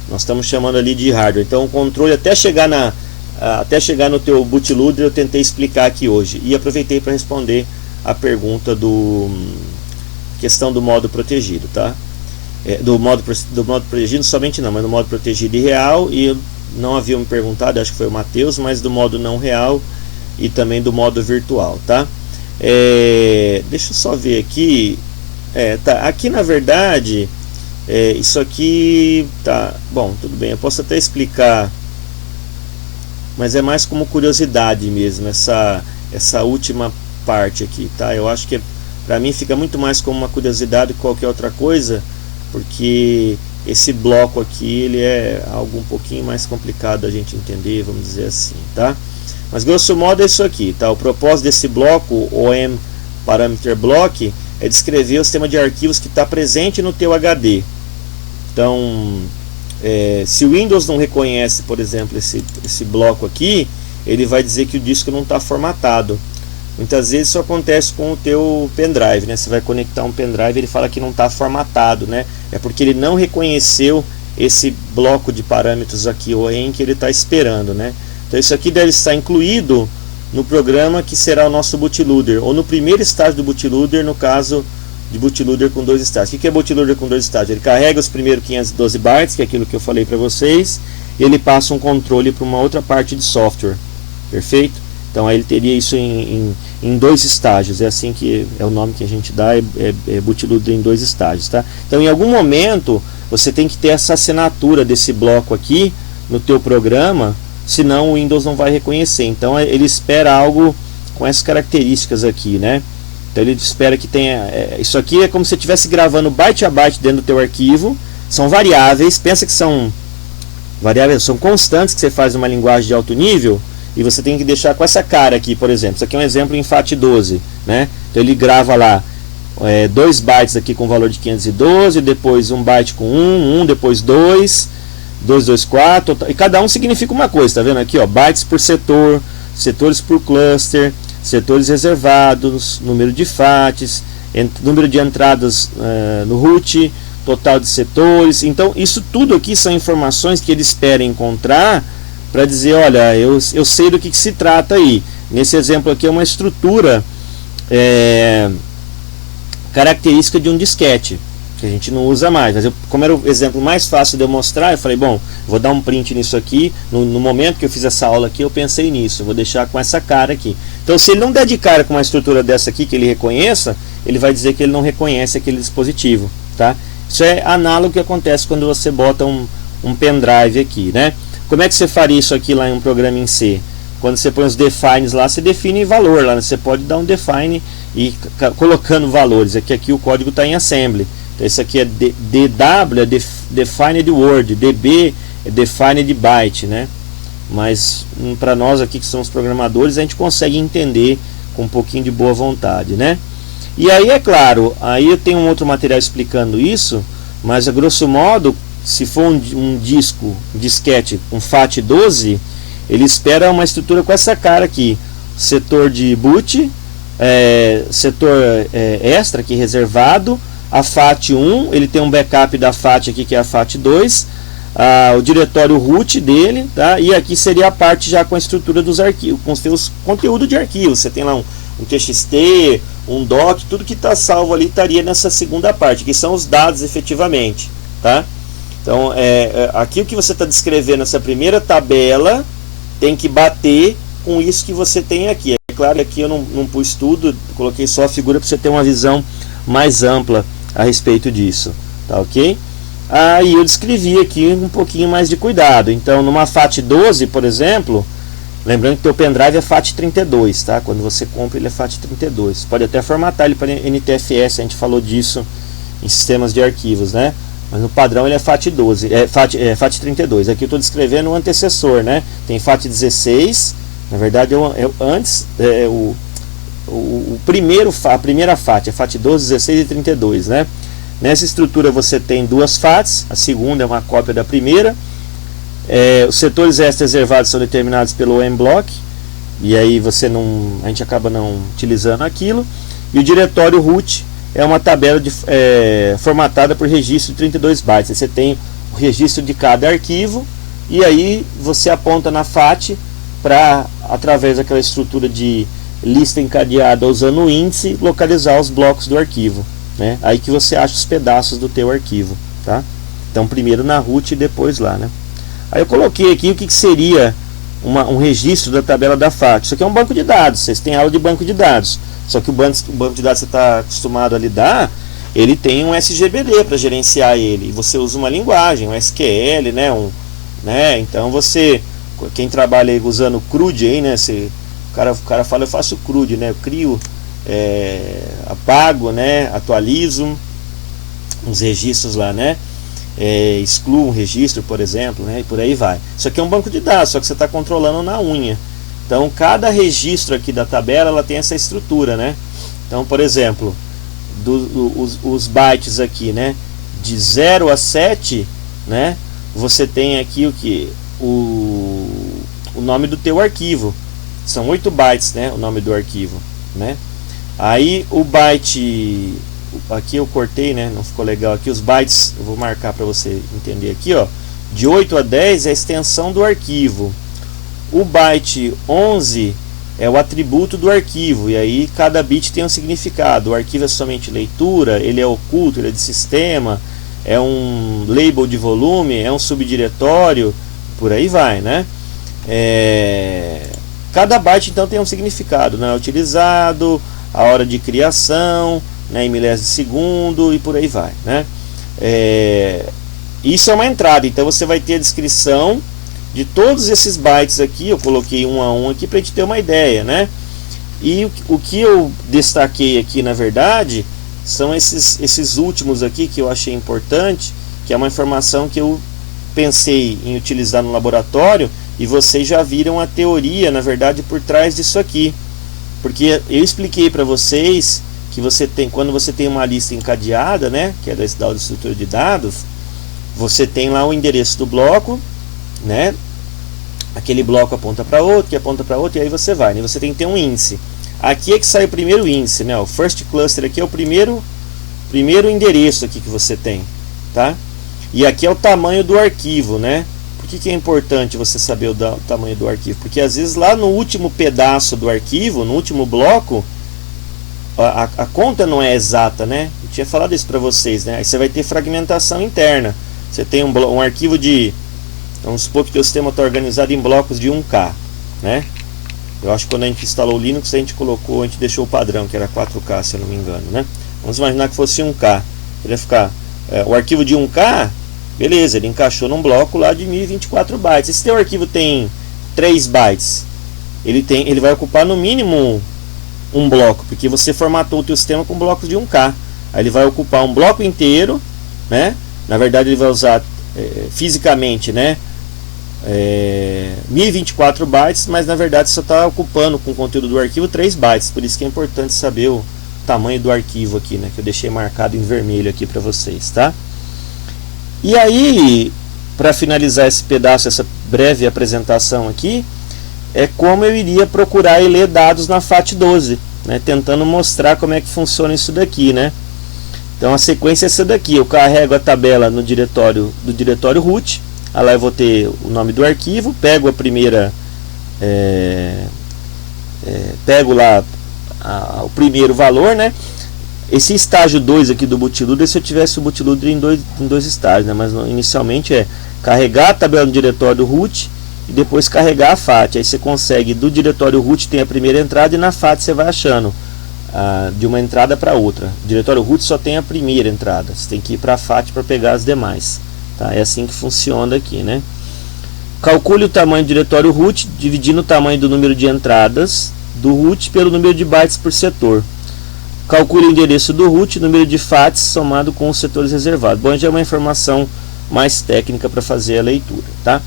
Nós estamos chamando ali de hardware. Então o controle até chegar no teu bootloader eu tentei explicar aqui hoje e aproveitei para responder a pergunta questão do modo protegido, tá? Do modo protegido somente não, mas do modo protegido e real, e não havia me perguntado, acho que foi o Matheus, mas do modo não real e também do modo virtual, tá? Deixa eu só ver aqui, tá, aqui na verdade, isso aqui, tá, bom, tudo bem, eu posso até explicar, mas é mais como curiosidade mesmo, essa última parte aqui, tá? Eu acho que para mim fica muito mais como uma curiosidade que qualquer outra coisa, porque esse bloco aqui ele é algo um pouquinho mais complicado a gente entender, vamos dizer assim, tá? Mas grosso modo é isso aqui, tá? O propósito desse bloco, OM Parameter Block, é descrever o sistema de arquivos que está presente no teu HD. Então, se o Windows não reconhece, por exemplo, esse bloco aqui, ele vai dizer que o disco não está formatado. Muitas vezes isso acontece com o teu pendrive, né? Você vai conectar um pendrive e ele fala que não está formatado, né? É porque ele não reconheceu esse bloco de parâmetros aqui, ou em que ele está esperando, né? Então isso aqui deve estar incluído no programa que será o nosso bootloader, ou no primeiro estágio do bootloader, no caso de bootloader com 2 estágios. O que é bootloader com 2 estágios? Ele carrega os primeiros 512 bytes, que é aquilo que eu falei para vocês, e ele passa um controle para uma outra parte de software, perfeito? Então aí ele teria isso em 2 estágios, é assim que é o nome que a gente dá, é bootloader em 2 estágios, tá? Então em algum momento você tem que ter essa assinatura desse bloco aqui no teu programa, senão o Windows não vai reconhecer. Então ele espera algo com essas características aqui, né? Então ele espera que tenha, isso aqui é como se você estivesse gravando byte a byte dentro do teu arquivo, são variáveis, pensa que são variáveis, são constantes que você faz numa linguagem de alto nível, e você tem que deixar com essa cara aqui, por exemplo. Isso aqui é um exemplo em FAT12, né? Então ele grava lá 2 bytes aqui com valor de 512, depois 1 byte com 1, depois 2, 2, 2, 4, e cada um significa uma coisa, tá vendo aqui, ó, bytes por setor, setores por cluster, setores reservados, número de FATs, número de entradas no root, total de setores. Então isso tudo aqui são informações que ele espera encontrar para dizer, olha, eu sei do que se trata aí. Nesse exemplo aqui é uma estrutura característica de um disquete, que a gente não usa mais, mas como era o exemplo mais fácil de eu mostrar, eu falei, bom, vou dar um print nisso aqui. No momento que eu fiz essa aula aqui, eu pensei nisso, eu vou deixar com essa cara aqui. Então se ele não der de cara com uma estrutura dessa aqui que ele reconheça, ele vai dizer que ele não reconhece aquele dispositivo, tá? Isso é análogo ao que acontece quando você bota um pendrive aqui, né? Como é que você faria isso aqui lá em um programa em C? Quando você põe os defines lá, você define valor lá, né? Você pode dar um define e colocando valores. Aqui o código está em assembly. Então isso aqui é DW, é defined word, DB é defined byte, né? Mas para nós aqui que somos programadores, a gente consegue entender com um pouquinho de boa vontade, né? E aí é claro, aí eu tenho um outro material explicando isso, mas a grosso modo, se for um disquete, um FAT12, ele espera uma estrutura com essa cara aqui, setor de boot, setor extra aqui reservado, a FAT1, ele tem um backup da FAT aqui que é a FAT2, o diretório root dele, tá? E aqui seria a parte já com a estrutura dos arquivos, com os seus conteúdos de arquivos. Você tem lá um TXT, um doc, tudo que está salvo ali estaria nessa segunda parte, que são os dados efetivamente, tá? Então aqui o que você está descrevendo nessa primeira tabela tem que bater com isso que você tem aqui. É claro que aqui eu não pus tudo, coloquei só a figura para você ter uma visão mais ampla a respeito disso, tá ok? Aí eu descrevi aqui um pouquinho mais de cuidado. Então numa FAT12, por exemplo, lembrando que teu pendrive é FAT32, tá? Quando você compra ele é FAT32. Você pode até formatar ele para NTFS, a gente falou disso em sistemas de arquivos, né? Mas no padrão ele é FAT12, FAT32. Aqui eu estou descrevendo o antecessor, né? Tem FAT16, na verdade antes a primeira FAT é FAT12, 16 e 32, né? Nessa estrutura você tem duas FATs, a segunda é uma cópia da primeira. Os setores extras reservados são determinados pelo mblock, e aí a gente acaba não utilizando aquilo. E o diretório root é uma tabela formatada por registro de 32 bytes. Você tem o registro de cada arquivo, e aí você aponta na FAT para, através daquela estrutura de lista encadeada usando o índice, localizar os blocos do arquivo, né? Aí que você acha os pedaços do teu arquivo, tá? Então primeiro na root e depois lá, né? Aí eu coloquei aqui o que seria um registro da tabela da FAT. Isso aqui é um banco de dados, vocês têm aula de banco de dados. Só que o banco de dados que você está acostumado a lidar, ele tem um SGBD para gerenciar ele. E você usa uma linguagem, um SQL, né? Então quem trabalha aí usando CRUD aí, né? O cara fala, eu faço CRUD, né? Eu crio, apago, né? Atualizo uns registros lá, né? Excluo um registro, por exemplo, né? E por aí vai. Isso aqui é um banco de dados, só que você está controlando na unha. Então cada registro aqui da tabela ela tem essa estrutura, né? Então, por exemplo, os bytes aqui, né? De 0 a 7, né? Você tem aqui o nome do teu arquivo. São 8 bytes, né? O nome do arquivo, né? Aí o byte, aqui eu cortei, né? Não ficou legal aqui. Os bytes, eu vou marcar para você entender aqui, ó. De 8 a 10 é a extensão do arquivo. O byte 11 é o atributo do arquivo, e aí cada bit tem um significado. O arquivo é somente leitura, ele é oculto, ele é de sistema, é um label de volume, é um subdiretório, por aí vai, né? Cada byte então tem um significado, né? Utilizado, a hora de criação, né? Em milésimos de segundo e por aí vai, né? Isso é uma entrada, então você vai ter a descrição de todos esses bytes aqui. Eu coloquei um a um aqui para a gente ter uma ideia, né? E o que eu destaquei aqui, na verdade, são esses últimos aqui que eu achei importante, que é uma informação que eu pensei em utilizar no laboratório, e vocês já viram a teoria, na verdade, por trás disso aqui. Porque eu expliquei para vocês que quando você tem uma lista encadeada, né, que é da estrutura de dados, você tem lá o endereço do bloco, né? Aquele bloco aponta para outro, que aponta para outro, e aí você vai, né? Você tem que ter um índice. Aqui é que sai o primeiro índice, né? O first cluster aqui é o primeiro endereço aqui que você tem, tá? E aqui é o tamanho do arquivo, né? Por que é importante você saber o tamanho do arquivo? Porque às vezes lá no último pedaço do arquivo, no último bloco, a conta não é exata, né? Eu tinha falado isso para vocês, né? Aí você vai ter fragmentação interna. Você tem um arquivo de... Vamos supor que o teu sistema está organizado em blocos de 1K, né? Eu acho que quando a gente instalou o Linux, a gente deixou o padrão, que era 4K, se eu não me engano, né? Vamos imaginar que fosse 1K. Ele ia ficar... o arquivo de 1K, beleza, ele encaixou num bloco lá de 1024 bytes. E se teu arquivo tem 3 bytes, ele vai ocupar no mínimo um bloco, porque você formatou o teu sistema com blocos de 1K. Aí ele vai ocupar um bloco inteiro, né? Na verdade ele vai usar fisicamente, né? 1024 bytes, mas na verdade só está ocupando com o conteúdo do arquivo 3 bytes. Por isso que é importante saber o tamanho do arquivo aqui, né? Que eu deixei marcado em vermelho aqui para vocês, tá? E aí, para finalizar esse pedaço, essa breve apresentação aqui, é como eu iria procurar e ler dados na FAT12, né? Tentando mostrar como é que funciona isso daqui, né? Então a sequência é essa daqui. Eu carrego a tabela no diretório do diretório root. Aí lá eu vou ter o nome do arquivo, pego a primeira, pego lá o primeiro valor, né? Esse estágio 2 aqui do bootloader, se eu tivesse o bootloader em dois estágios, né? Mas inicialmente é carregar a tabela no diretório root e depois carregar a FAT. Aí você consegue, do diretório root tem a primeira entrada e na FAT você vai achando de uma entrada para outra. O diretório root só tem a primeira entrada, você tem que ir para a FAT para pegar as demais. Tá? É assim que funciona aqui, né? Calcule o tamanho do diretório root dividindo o tamanho do número de entradas do root pelo número de bytes por setor. Calcule o endereço do root, número de FATs somado com os setores reservados. Bom, já é uma informação mais técnica para fazer a leitura, tá?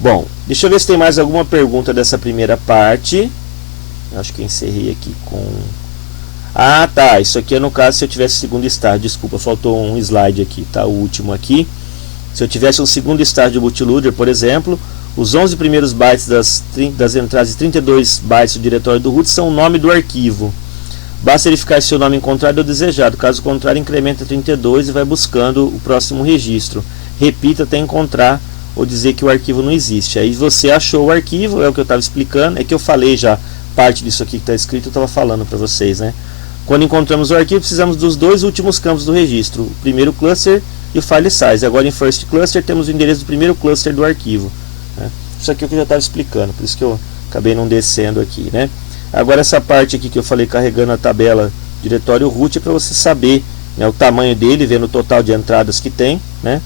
Bom, deixa eu ver se tem mais alguma pergunta dessa primeira parte. Eu acho que eu encerrei aqui com... Ah, tá, isso aqui é no caso se eu tivesse segundo estágio. Desculpa, faltou um slide aqui, tá? O último aqui. Se eu tivesse um segundo estágio de bootloader, por exemplo, os 11 primeiros bytes das entradas e 32 bytes do diretório do root são o nome do arquivo. Basta verificar se o nome encontrado é o desejado. Caso contrário, incrementa 32 e vai buscando o próximo registro. Repita até encontrar ou dizer que o arquivo não existe. Aí você achou o arquivo, é o que eu estava explicando. É que eu falei já parte disso aqui que está escrito, eu estava falando para vocês, né? Quando encontramos o arquivo, precisamos dos dois últimos campos do registro. O primeiro cluster e o file size. Agora em first cluster temos o endereço do primeiro cluster do arquivo, né? Isso aqui é o que eu já estava explicando, por isso que eu acabei não descendo aqui, né? Agora essa parte aqui que eu falei carregando a tabela diretório root é para você saber, né, o tamanho dele, vendo o total de entradas que tem, né?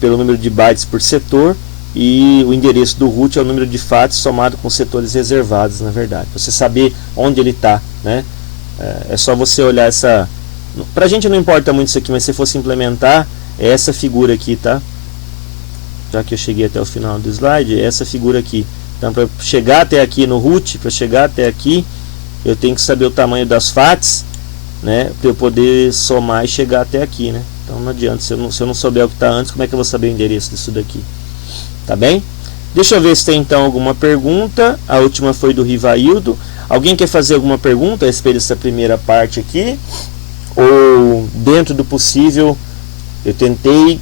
Pelo número de bytes por setor, e o endereço do root é o número de FATs somado com setores reservados, na verdade. Pra você saber onde ele está, né? É só você olhar essa... Pra gente não importa muito isso aqui, mas se fosse implementar, é essa figura aqui, tá? Já que eu cheguei até o final do slide, é essa figura aqui. Então, para chegar até aqui no root, para chegar até aqui, eu tenho que saber o tamanho das FATs, né? Para eu poder somar e chegar até aqui, né? Então não adianta, se eu não souber o que está antes, como é que eu vou saber o endereço disso daqui? Tá bem? Deixa eu ver se tem então alguma pergunta. A última foi do Rivaildo. Alguém quer fazer alguma pergunta a respeito dessa primeira parte aqui? Ou dentro do possível, eu tentei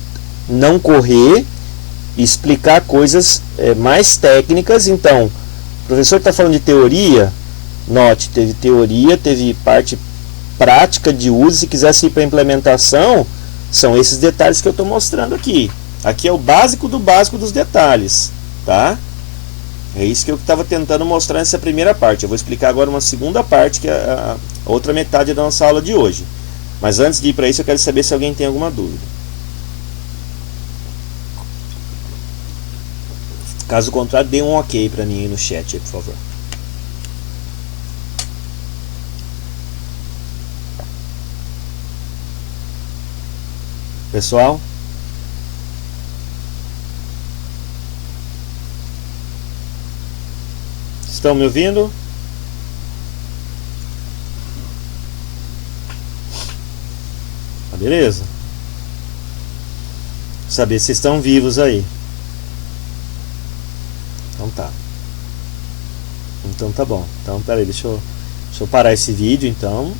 não correr e explicar coisas mais técnicas. Então, o professor está falando de teoria, note, teve teoria, teve parte prática de uso. Se quisesse ir para a implementação, são esses detalhes que eu estou mostrando aqui. Aqui é o básico do básico dos detalhes, tá? É isso que eu estava tentando mostrar nessa primeira parte. Eu vou explicar agora uma segunda parte, que é a outra metade da nossa aula de hoje. Mas antes de ir para isso, eu quero saber se alguém tem alguma dúvida. Caso contrário, dê um ok para mim aí no chat, aí, por favor. Pessoal? Estão me ouvindo? Tá, beleza? Saber se estão vivos aí. Então tá. Então tá bom. Então peraí, deixa eu Deixa eu parar esse vídeo então.